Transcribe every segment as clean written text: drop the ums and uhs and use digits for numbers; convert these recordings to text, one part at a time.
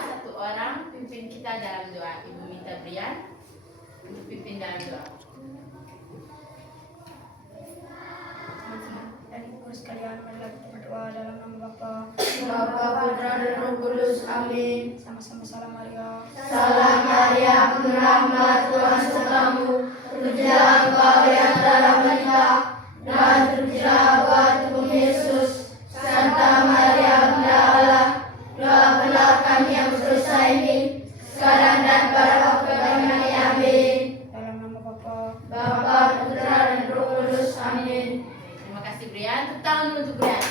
satu orang pimpin kita dalam doa. Ibu minta Brian untuk pimpin dalam doa. Adik-adik sekalian, marilah kita berdoa dalam nama Bapa, Putra dan Roh Kudus. Amin. sama-sama. Salam Maria. Salam Maria, penuh rahmat, Tuhan sertamu. Terpujilah engkau di antara wanita, dan terpujilah buah tubuh Yesus. Santa Maria, Bunda Allah, doakanlah kami yang berdosa ini, sekarang dan pada waktu kami. Amin. Dalam nama Bapa, Bapa, Putra dan Roh Kudus. Amin. Terima kasih Brian. Tepuk tangan dulu untuk Brian.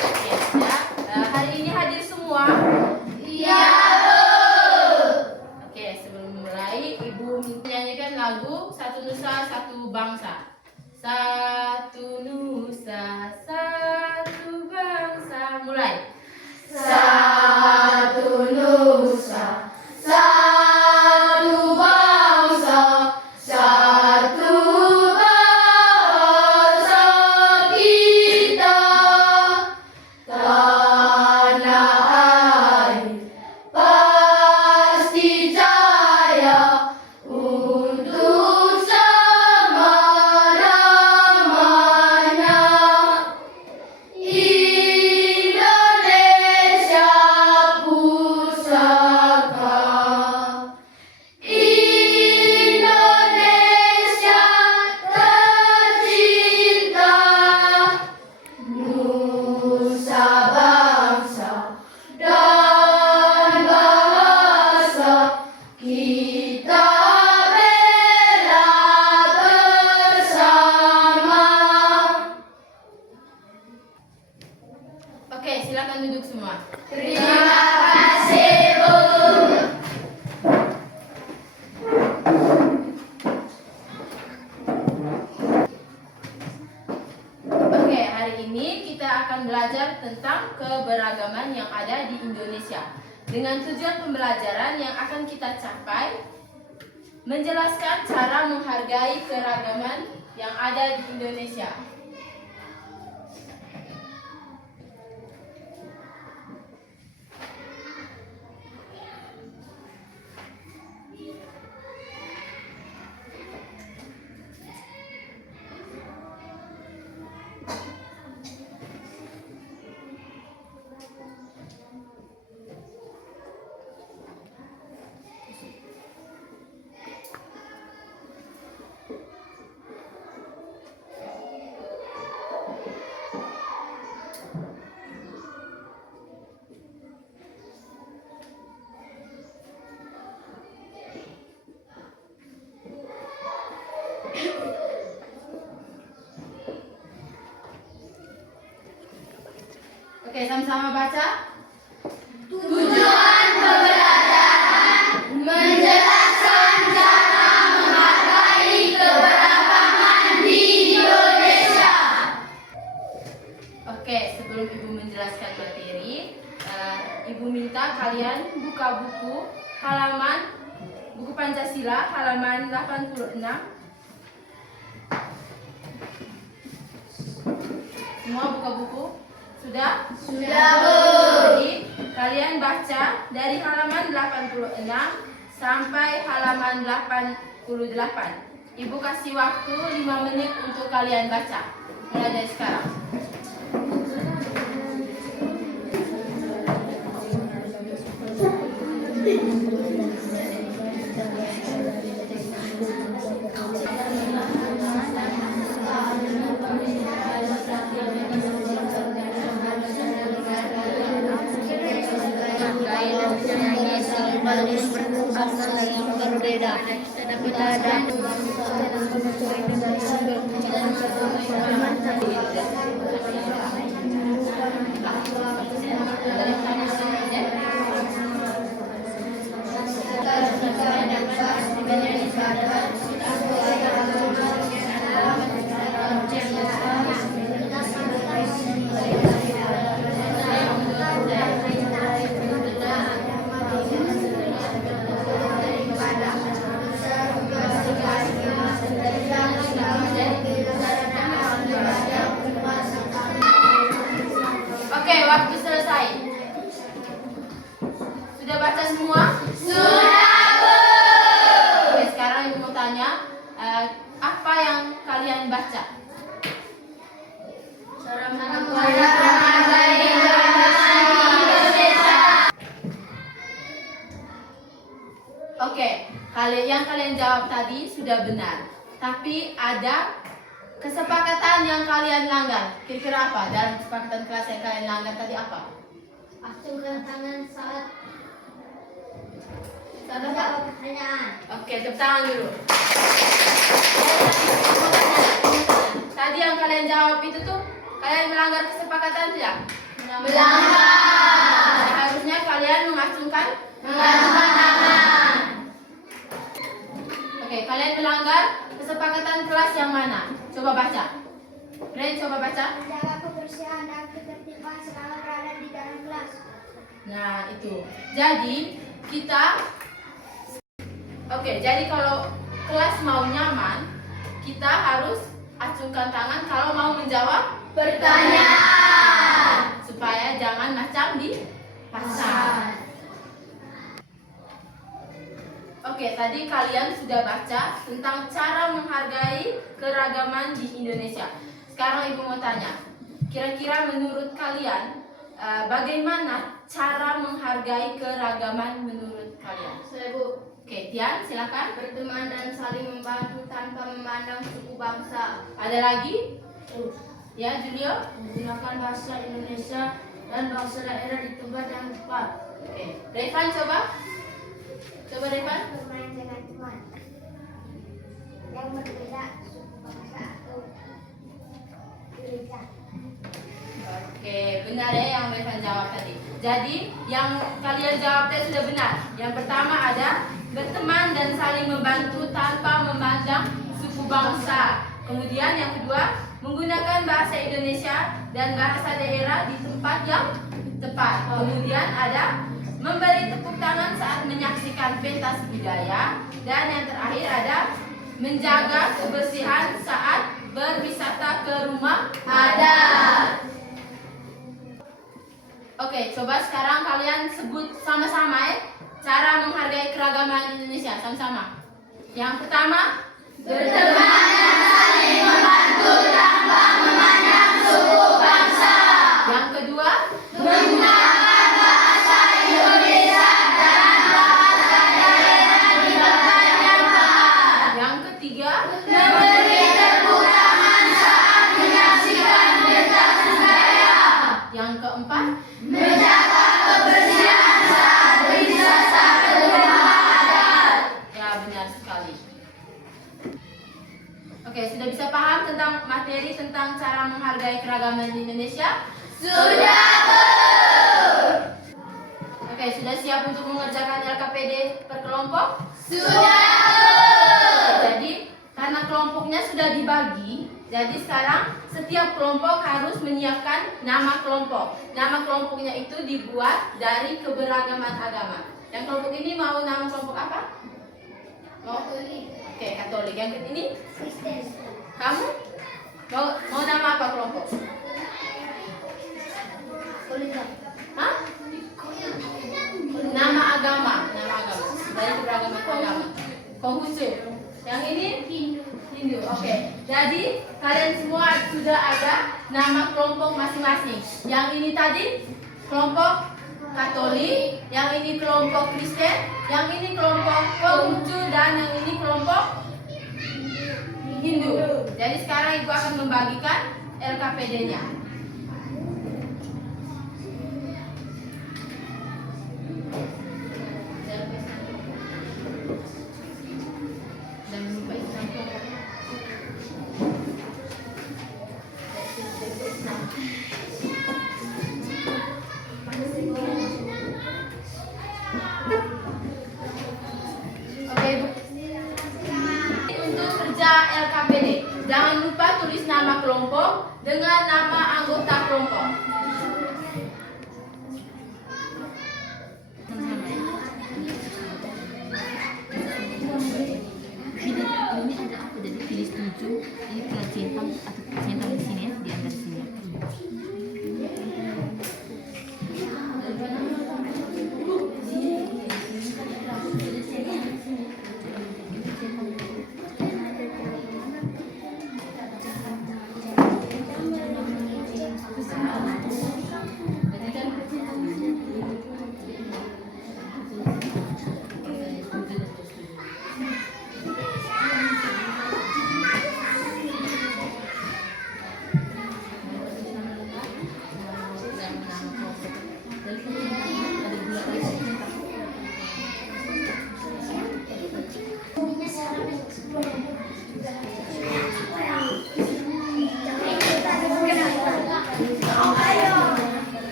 Oke, ya. Hari ini hadir semua. Iya. Oke, sebelum mulai, Ibu menyanyikan lagu Satu Nusa Satu Bangsa. Satu nusa, satu bangsa. Mulai. Satu nusa, satu bangsa, satu bahasa kita, tanah air pasti jaya untuk selama-lamanya. Indonesia pusaka, Indonesia tercinta, nusa bangsa dan bahasa kita bela bersama. Oke, silakan duduk semua. Terima kasih, Bu. Oke, hari ini kita akan belajar tentang keberagaman yang ada di Indonesia. Dengan tujuan pembelajaran yang akan kita capai, menjelaskan cara menghargai keragaman yang ada di Indonesia. Oke, sama-sama baca. Tujuan pembelajaran menjelaskan cara menghargai keberagaman di Indonesia. Oke, sebelum Ibu menjelaskan materi, Ibu minta kalian buka buku buku Pancasila halaman 86. Semua buka buku? Sudah? Sudah, Bu. Jadi, kalian baca dari halaman 86 sampai halaman 88. Ibu kasih waktu 5 menit untuk kalian baca. Mulai dari sekarang. Berbeda, kita dan Oke, waktu selesai. baca semua? Sudah, Bu. Oke, sekarang Ibu mau tanya, apa yang kalian baca? Cara menghargai keberagaman di Indonesia. Oke, yang kalian jawab tadi sudah benar. Tapi ada kesepakatan yang kalian langgar. Kira-kira apa? Dalam kesepakatan kelas yang kalian langgar tadi apa? Acungkan tangan saat jawab pertanyaan. Oke, tepuk tangan dulu. Tadi yang kalian jawab itu tuh, kalian melanggar kesepakatan tidak? Melanggar. Seharusnya kalian mengacungkan Tangan. Oke, kalian melanggar kesepakatan kelas yang mana? Coba baca. Ren, coba baca. Menjaga kebersihan dan ketertiban selama berada di dalam kelas. Nah, itu. Jadi, jadi kalau kelas mau nyaman, kita harus acungkan tangan kalau mau menjawab Pertanyaan. supaya jangan macam di pasar. Oke, tadi kalian sudah baca tentang cara menghargai keragaman di Indonesia. Sekarang Ibu mau tanya, kira-kira menurut kalian bagaimana cara menghargai keragaman menurut kalian? Saya, Bu. Oke, Tian, silakan. Berteman dan saling membantu tanpa memandang suku bangsa. Ada lagi? Ya, Julio? Menggunakan bahasa Indonesia dan bahasa daerah di tempat yang tepat. Oke, Revan coba. Coba Revan. Bermain dengan teman yang berbeda suku bangsa atau gereja. Oke, benar ya yang Revan jawab tadi. Jadi, yang kalian jawab tadi sudah benar. Yang pertama ada berteman dan saling membantu tanpa memandang suku bangsa. Kemudian yang kedua, menggunakan bahasa Indonesia dan bahasa daerah di tempat yang tepat. Kemudian ada memberi tepuk tangan saat menyaksikan pentas budaya. Dan yang terakhir ada menjaga kebersihan saat berwisata ke rumah adat. Oke, coba sekarang kalian sebut sama-sama ya cara menghargai keragaman Indonesia sama-sama. Yang pertama, Berteman dan saling membantu tanpa memandang suku bangsa. yang kedua, Menggunakan bahasa Indonesia dan bahasa daerah di tempat yang tepat. yang ketiga, Memberi tepuk tangan saat menyaksikan pentas budaya. yang keempat, Menjaga kebersihan saat berwisata ke rumah adat. ya benar sekali. Oke, sudah bisa paham tentang materi tentang cara menghargai keragaman di Indonesia? Sudah, Bu. Oke, sudah siap untuk mengerjakan LKPD per kelompok? Sudah, Bu. Jadi, karena kelompoknya sudah dibagi, jadi sekarang setiap kelompok harus menyiapkan nama kelompok. Nama kelompoknya itu dibuat dari keberagaman agama. Yang kelompok ini mau nama kelompok apa? Mau? Oke, Katolik. Yang ini? Kristen. Kamu? Mau nama apa kelompok? Hah? Nama agama. Dari keberagaman agama. Konghucu. Yang ini? Hindu. Oke. Jadi kalian semua sudah ada nama kelompok masing-masing. Yang ini tadi kelompok Katolik, yang ini kelompok Kristen, yang ini kelompok Konghucu, dan yang ini kelompok Hindu. Jadi sekarang Ibu akan membagikan LKPD-nya. Oke, Ibu. Untuk kerja LKPD, jangan lupa tulis nama kelompok dengan nama anggota kelompok. Ini ada apa jadi pilih 7 ini pulau centang atau centang di sini ya di atas sini.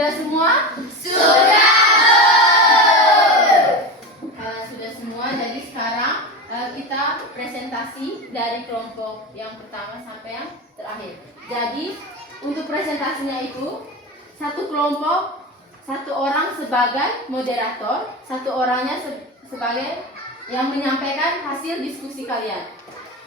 Sudah semua? Sudah. Kalau sudah semua, jadi sekarang kita presentasi dari kelompok yang pertama sampai yang terakhir. Jadi untuk presentasinya itu satu kelompok, satu orang sebagai moderator, satu orangnya sebagai yang menyampaikan hasil diskusi kalian.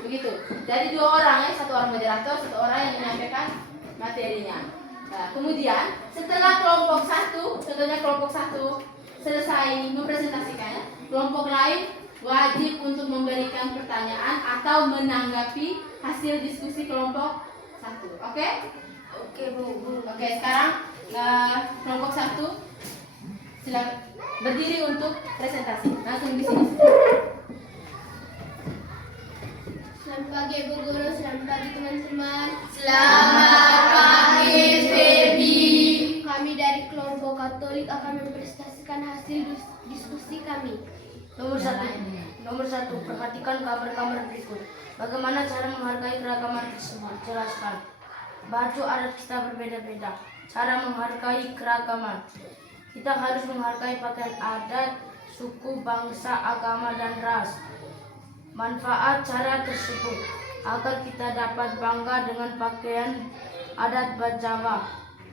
Begitu. Jadi dua orang ya, satu orang moderator, satu orang yang menyampaikan materinya. Nah, kemudian setelah kelompok satu selesai mempresentasikannya, kelompok lain wajib untuk memberikan pertanyaan atau menanggapi hasil diskusi kelompok satu. Oke? Oke, Bu. Oke, sekarang kelompok satu silakan berdiri untuk presentasi. Langsung di sini. Selamat pagi Bu Guru, selamat pagi teman-teman. Selamat pagi, Febi. Kami dari kelompok Katolik akan mempresentasikan hasil diskusi kami. Nomor satu, perhatikan kabar-kabar berikut. Bagaimana cara menghargai keragaman tersebut? Jelaskan. Baju adat kita berbeda-beda. Cara menghargai keragaman. Kita harus menghargai pakaian adat, suku, bangsa, agama, dan ras. Manfaat cara tersebut agar kita dapat bangga dengan pakaian adat Jawa.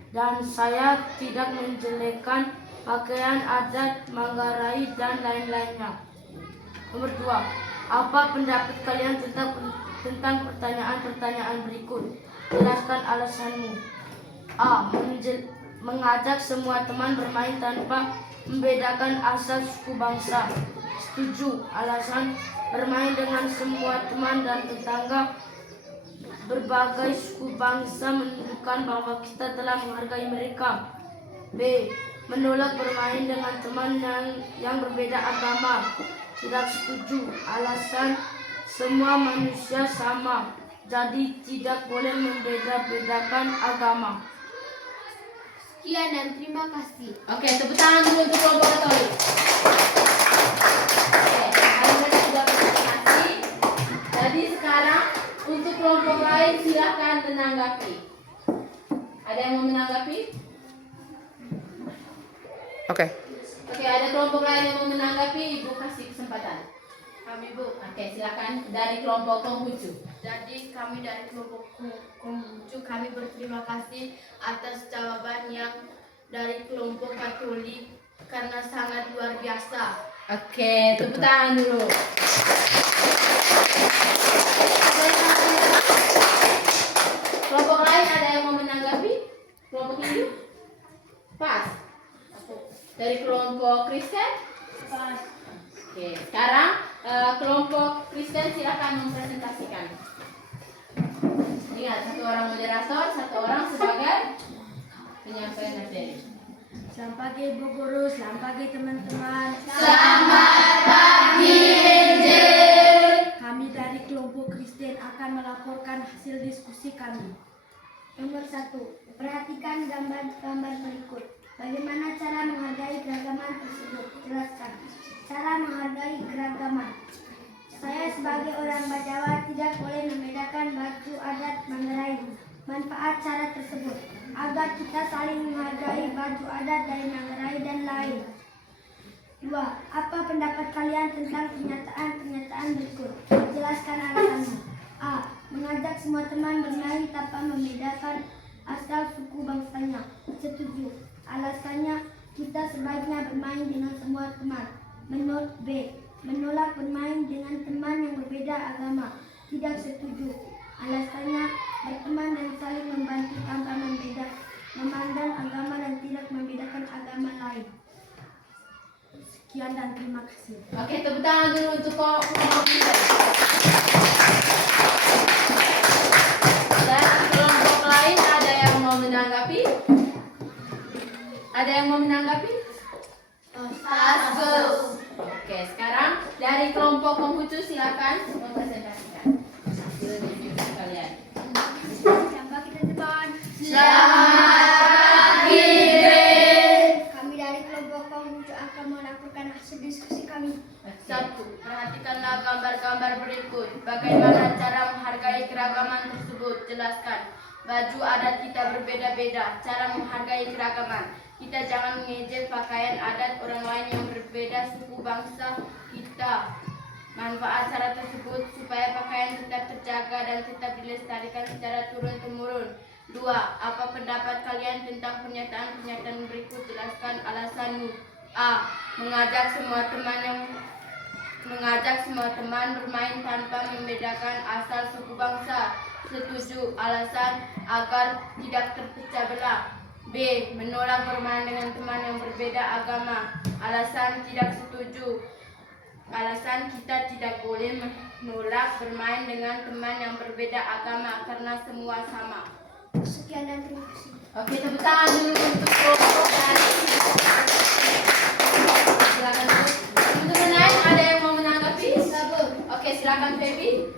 Dan saya tidak menjelekkan pakaian adat Manggarai dan lain-lainnya. Nomor 2, apa pendapat kalian tentang pertanyaan-pertanyaan berikut? Jelaskan alasanmu. A. Mengajak semua teman bermain tanpa membedakan asal suku bangsa. Setuju. Alasan bermain dengan semua teman dan tetangga berbagai suku bangsa menunjukkan bahwa kita telah menghargai mereka. B. Menolak bermain dengan teman yang berbeda agama. Tidak setuju. Alasan semua manusia sama, jadi tidak boleh membeda-bedakan agama. Sekian dan terima kasih. Oke, tepuk tangan dulu untuk kelompok Katolik. Oke, hari mereka sudah presentasi. Jadi sekarang untuk kelompok lain silakan menanggapi. Ada yang mau menanggapi? Oke. Oke, ada kelompok lain yang mau menanggapi, Ibu kasih kesempatan. Kami, Bu. Oke, silakan dari kelompok Konghucu. Jadi kami dari kelompok Konghucu, kami berterima kasih atas jawaban yang dari kelompok Katolik karena sangat luar biasa. Oke, tepuk tangan dulu. Kelompok lain ada yang mau menanggapi? Kelompok Hindu? Pas. Dari kelompok Kristen? Pas. Oke, sekarang kelompok Kristen silakan mempresentasikan. Ingat, satu orang moderator, satu orang sebagai penyampaian materi. Selamat pagi Bu Guru, selamat pagi teman-teman. Selamat pagi, Angel. Kami dari kelompok Kristen akan melaporkan hasil diskusi kami. Nomor 1, perhatikan gambar-gambar berikut. Bagaimana cara menghargai keragaman tersebut? Jelaskan. Cara menghargai keragaman. Saya sebagai orang Jawa tidak boleh membedakan baju adat Manggarai. Manfaat cara tersebut agar kita saling menghargai baju adat dari Manggarai dan lain. 2. Apa pendapat kalian tentang pernyataan-pernyataan berikut? Jelaskan alasanmu. A. Mengajak semua teman bermain tanpa membedakan asal suku bangsanya. Setuju. Alasannya kita sebaiknya bermain dengan semua teman. Menurut B. Menolak bermain dengan teman yang berbeda agama. Tidak setuju. Alasannya berteman dan saling membantu tanpa memandang agama dan tidak membedakan agama lain. Sekian dan terima kasih. Oke, tepuk tangan dulu untuk kelompok kita. Dan kelompok lain ada yang mau menanggapi? Ada yang mau menanggapi? Oke, sekarang dari kelompok Konghucu silakan mempresentasikan hasil diskusi kalian. Selamat pagi teman-teman. Selamat pagi, Ren. Kami dari kelompok Konghucu akan melaporkan hasil diskusi kami. 1. Perhatikanlah gambar-gambar berikut. Bagaimana cara menghargai keragaman tersebut? Jelaskan. Baju adat kita berbeda-beda, cara menghargai keragaman. Kita jangan mengejek pakaian adat orang lain yang berbeda suku bangsa kita. Manfaat cara tersebut supaya pakaian tetap terjaga dan tetap dilestarikan secara turun-temurun. 2. Apa pendapat kalian tentang pernyataan-pernyataan berikut? Jelaskan alasanmu. A. Mengajak semua teman bermain tanpa membedakan asal suku bangsa. Setuju. Alasan agar tidak terpecah belah. B. Menolak bermain dengan teman yang berbeda agama. Alasan tidak setuju. Alasan kita tidak boleh menolak bermain dengan teman yang berbeda agama karena semua sama. Sekian dan terima kasih. Oke, tepuk tangan dulu untuk kelompok dari. Silakan dulu. Teman-teman lain ada yang mau menanggapi? Oke, silakan Feby.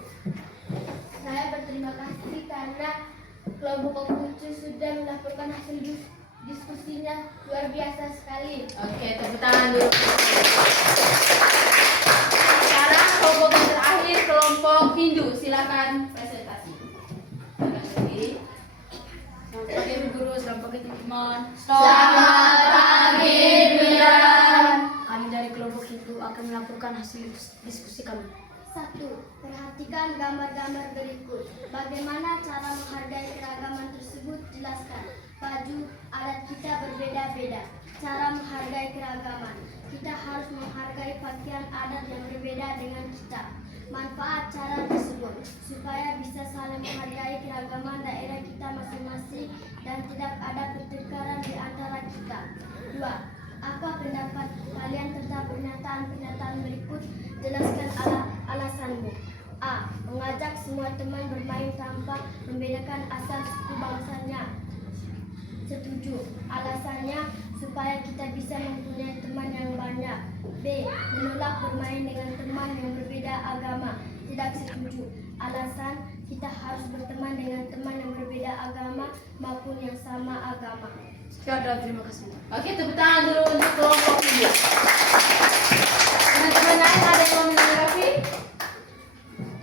Saya berterima kasih karena kelompok Konghucu sudah melaporkan hasil diskusinya luar biasa sekali. Oke, tepuk tangan dulu. Sekarang kelompok yang terakhir, kelompok Hindu. Silakan presentasi. Silakan Feby. Selamat pagi Bu Guru, selamat pagi teman-teman. Selamat pagi, Bian. Kami dari kelompok Hindu akan melaporkan hasil diskusi kami. 1. Perhatikan gambar-gambar berikut. Bagaimana cara menghargai keragaman tersebut? Jelaskan. Baju adat kita berbeda-beda. Cara menghargai keragaman. Kita harus menghargai pakaian adat yang berbeda dengan kita. Manfaat cara tersebut supaya bisa saling menghargai keragaman daerah kita masing-masing dan tidak ada pertengkaran di antara kita. 2. Apa pendapat kalian tentang pernyataan-pernyataan berikut? Jelaskan alasanmu. A. Mengajak semua teman bermain tanpa membedakan asal suku bangsanya. Setuju. Alasannya supaya kita bisa mempunyai teman yang banyak. B. Menolak bermain dengan teman yang berbeda agama. Tidak setuju. Alasan kita harus berteman dengan teman yang berbeda agama maupun yang sama agama. Sekian dan terima kasih. Oke, tepuk tangan dulu untuk kelompok Hindu. Teman-teman lain ada yang mau menanggapi?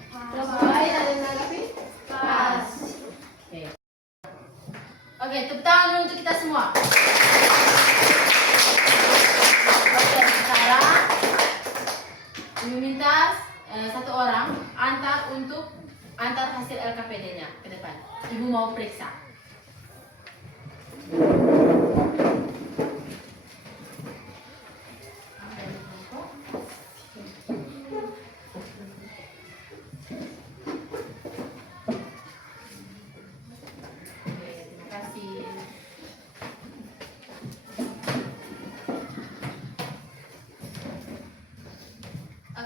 Kelompok lain ada yang menanggapi? Pas. Oke, tepuk tangan dulu untuk kita semua. Oke, sekarang Ibu minta satu orang antar hasil LKPD-nya ke depan. Ibu mau periksa.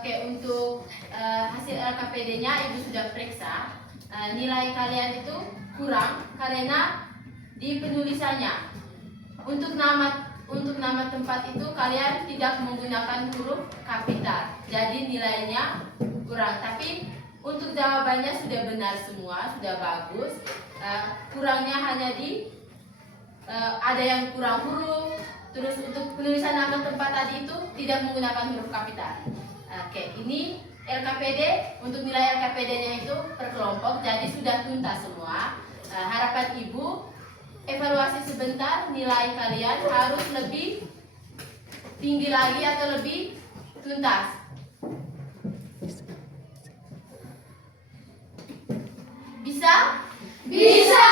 Oke, untuk hasil LKPD-nya Ibu sudah periksa. Nilai kalian itu kurang karena di penulisannya. Untuk nama tempat itu kalian tidak menggunakan huruf kapital. Jadi nilainya kurang. Tapi untuk jawabannya sudah benar semua, sudah bagus. Kurangnya hanya di ada yang kurang huruf. Terus untuk penulisan nama tempat tadi itu tidak menggunakan huruf kapital. Oke, ini LKPD, untuk nilai LKPD-nya itu per kelompok, jadi sudah tuntas semua. Harapan Ibu, evaluasi sebentar, nilai kalian harus lebih tinggi lagi atau lebih tuntas. Bisa? Bisa.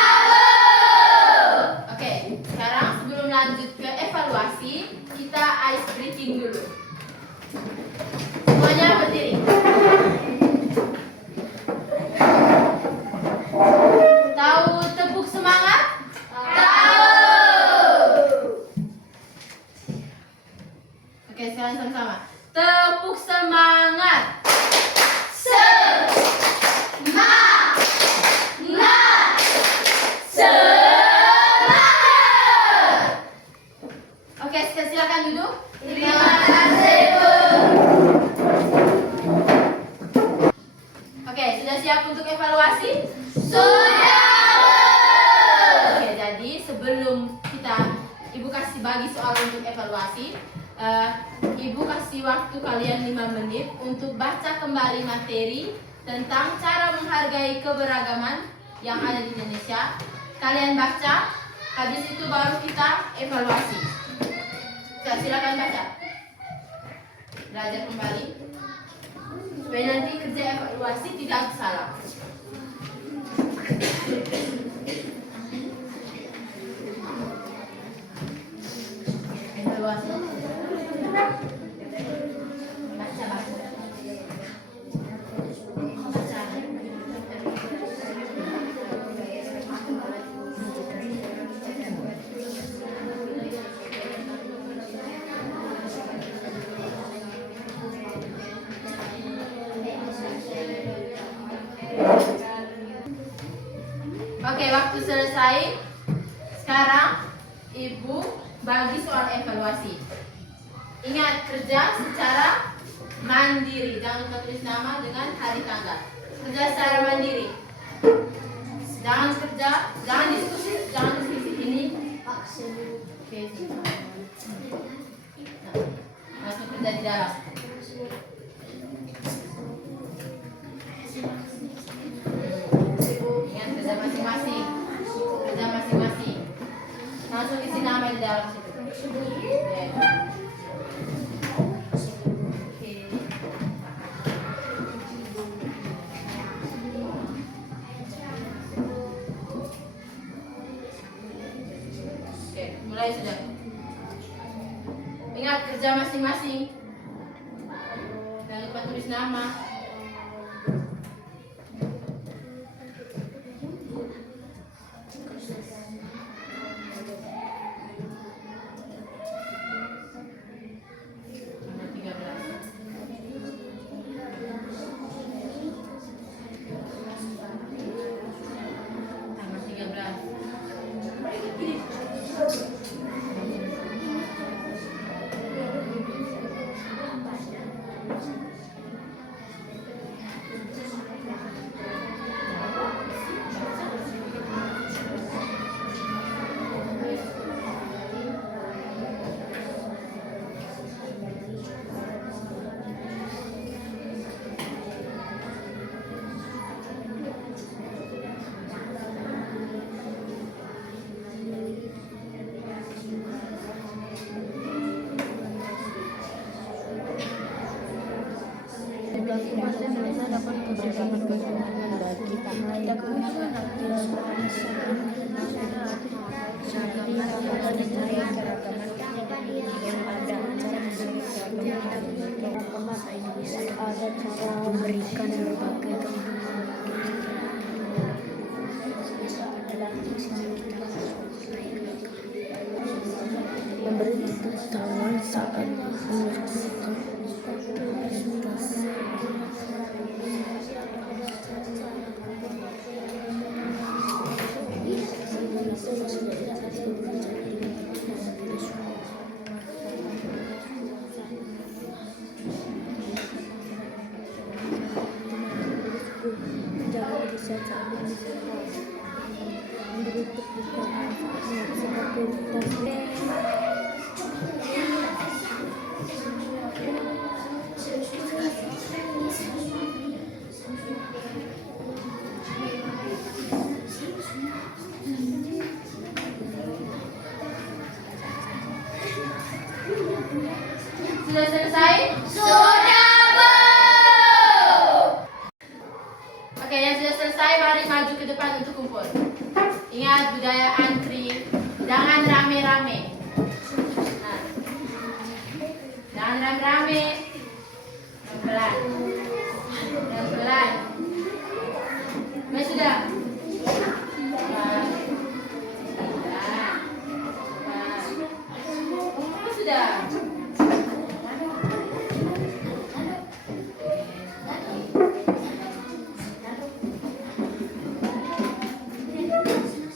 Oke, sekarang sebelum lanjut ke evaluasi, kita ice breaking dulu. Semuanya berdiri. Tahu tepuk semangat? Tahu. Oke, sekarang sama-sama. Tepuk semangat. Oke, silakan duduk. Terima kasih, Bu. Oke, sudah siap untuk evaluasi? Sudah. Oke, jadi sebelum Ibu kasih bagi soal untuk evaluasi, Ibu kasih waktu kalian 5 menit untuk baca kembali materi tentang cara menghargai keberagaman yang ada di Indonesia. kalian baca, habis itu baru kita evaluasi. Silakan baca. Belajar kembali supaya nanti kerja evaluasi tidak salah. Evaluasi. Baca. Oke, waktu selesai. Sekarang Ibu bagi soal evaluasi. Ingat, kerja secara mandiri. Jangan lupa tulis nama dengan hari tanggal. Kerja secara mandiri. Jangan diskusi ini. Oke. Langsung kerja di dalam. Ingat, kerja masing-masing. Langsung isi nama di dalam situ. Oke. Oke, mulai sudah. Ingat, kerja masing-masing. Jangan lupa tulis nama. dapat memberikan keuntungan bagi kita keuntungan jadi dapat dicari keragaman yang ada ada cara memberikan berbagai keuntungan adalah memberi tantangan saat menyelesaikan tugas. Sudah selesai? Sudah, Bu. Oke, yang sudah selesai mari maju ke depan untuk kumpul. Ingat budaya antri, jangan rame-rame. Nah, jangan rame-rame. Pelan-pelan. Pelan-pelan. Mas sudah. Sudah.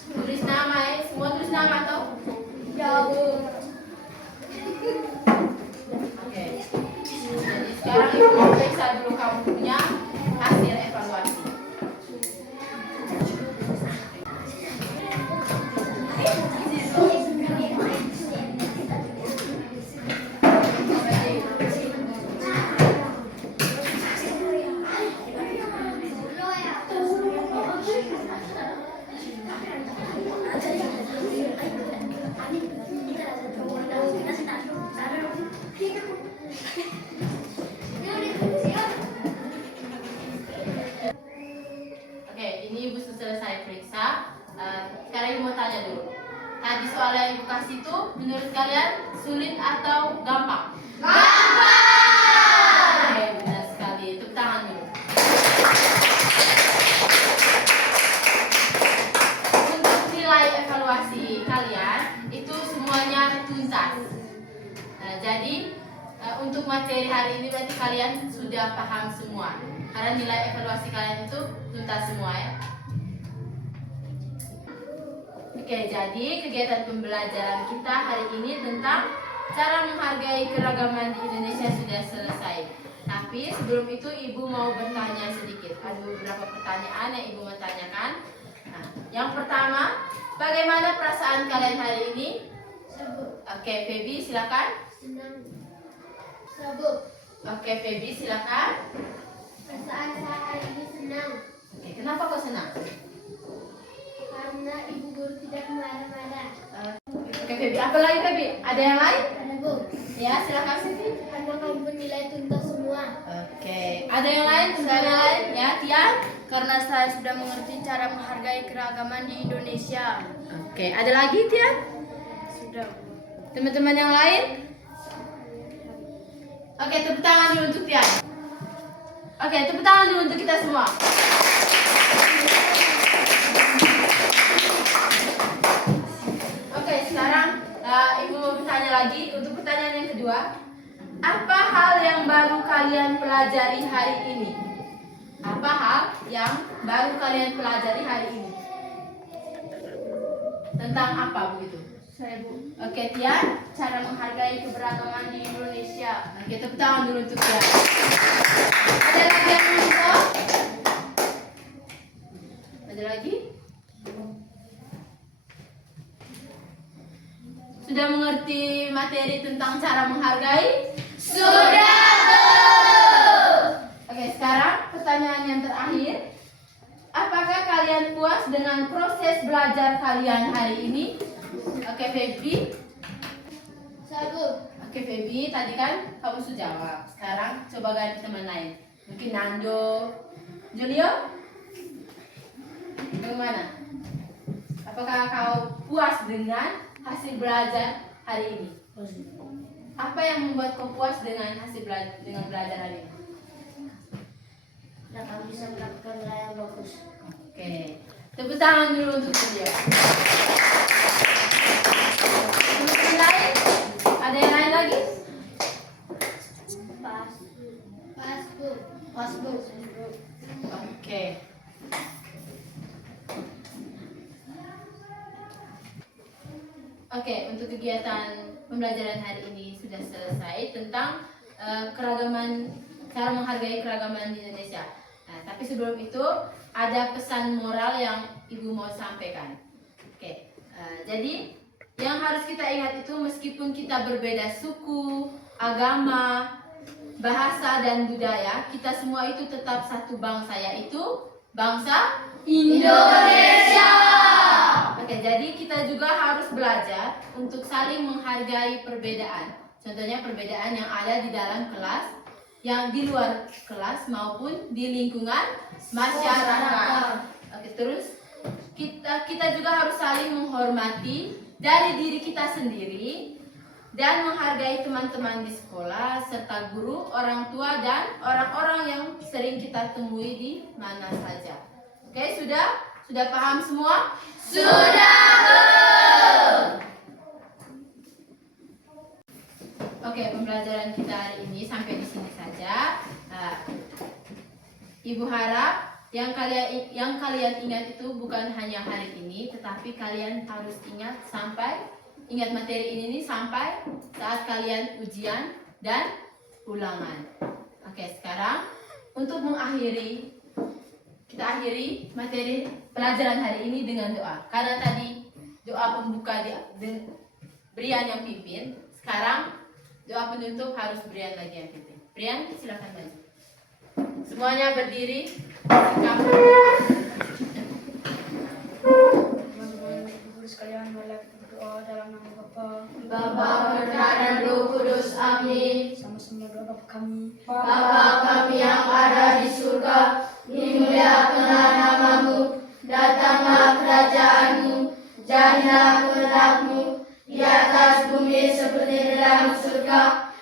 Tulis nama ya, semua tulis nama atau? Ya, Bu. Oke. Jadi sekarang Ibu periksa dulu kamu punya hasil evaluasi. sulit atau gampang? Gampang! Oke, benar sekali. Tepuk tangan dulu. Untuk nilai evaluasi kalian, itu semuanya tuntas. Nah, jadi untuk materi hari ini berarti kalian sudah paham semua. Karena nilai evaluasi kalian itu tuntas semua ya. Oke, jadi kegiatan pembelajaran kita hari ini tentang cara menghargai keragaman di Indonesia sudah selesai. Tapi sebelum itu Ibu mau bertanya sedikit. Ada beberapa pertanyaan yang Ibu mau tanyakan. Nah, yang pertama, bagaimana perasaan kalian hari ini? Oke, Feby silakan. Senang. Sabuk. Oke, Feby silakan. Perasaan saya hari ini senang Oke, kenapa kok senang? karena ibu guru tidak marah-marah. Oke, Feby. Apa lagi, Feby? Ada yang lain? Ada bu. Ya, silakan Feby. Karena kamu bernilai tuntas semua. Oke, ada yang lain? Tentang yang lain? Ya, Tian? Karena saya sudah mengerti cara menghargai keragaman di Indonesia. Oke, ada lagi Tian? Sudah. Teman-teman yang lain? Oke, tepuk tangan dulu untuk Tian. Oke, tepuk tangan dulu untuk kita semua. Oke, sekarang Ibu mau bertanya lagi untuk pertanyaan yang kedua. Apa hal yang baru kalian pelajari hari ini? Apa hal yang baru kalian pelajari hari ini? Tentang apa begitu? Saya Bu. Oke, Tian. Cara menghargai keberagaman di Indonesia. Oke, tepuk tangan dulu untuk Tian. Ada lagi yang mau dijawab? Ada lagi? Sudah mengerti materi tentang cara menghargai? Sudah! Oke, sekarang pertanyaan yang terakhir. Apakah kalian puas dengan proses belajar kalian hari ini? Oke, Feby. Sabuk. Oke, Feby, tadi kan kamu sudah jawab. Sekarang coba ganti teman lain. Mungkin Nando, Julio. Bagaimana? Apakah kau puas dengan hasil belajar hari ini? Apa yang membuat kau puas dengan hasil belajar hari ini? Nah, kamu bisa mendapatkan nilai yang bagus. Oke, tepuk tangan dulu untuk Julio. Teman lain? Ada yang lain lagi? Pas. Pas bu. Pas bu. Oke. Oke, untuk kegiatan pembelajaran hari ini sudah selesai tentang keragaman, cara menghargai keragaman di Indonesia. Nah, tapi sebelum itu ada pesan moral yang Ibu mau sampaikan. Oke, jadi yang harus kita ingat itu meskipun kita berbeda suku, agama, bahasa dan budaya, kita semua itu tetap satu bangsa, yaitu bangsa Indonesia. Oke, jadi kita juga harus belajar untuk saling menghargai perbedaan. Contohnya perbedaan yang ada di dalam kelas, yang di luar kelas maupun di lingkungan masyarakat. Oke, terus kita juga harus saling menghormati dari diri kita sendiri dan menghargai teman-teman di sekolah serta guru, orang tua dan orang-orang yang sering kita temui di mana saja. Oke, sudah paham semua? Sudah. Oke, pembelajaran kita hari ini sampai di sini saja. Ibu harap yang kalian ingat itu bukan hanya hari ini, tetapi kalian harus ingat materi ini sampai saat kalian ujian dan ulangan. Oke, sekarang untuk kita akhiri materi pelajaran hari ini dengan doa. Karena tadi doa pembuka Brian yang pimpin, sekarang doa penutup harus Brian lagi yang pimpin. Brian, silakan maju. Semuanya berdiri. Guru sekalian, marilah kita berdoa dalam nama Bapa, Bapa, Putra dan Roh Kudus. Amin. sama-sama doa Bapa kami. Bapa kami yang ada di surga, dimuliakanlah namamu, datanglah kerajaanmu, jadilah kehendakmu di atas bumi seperti Afrika,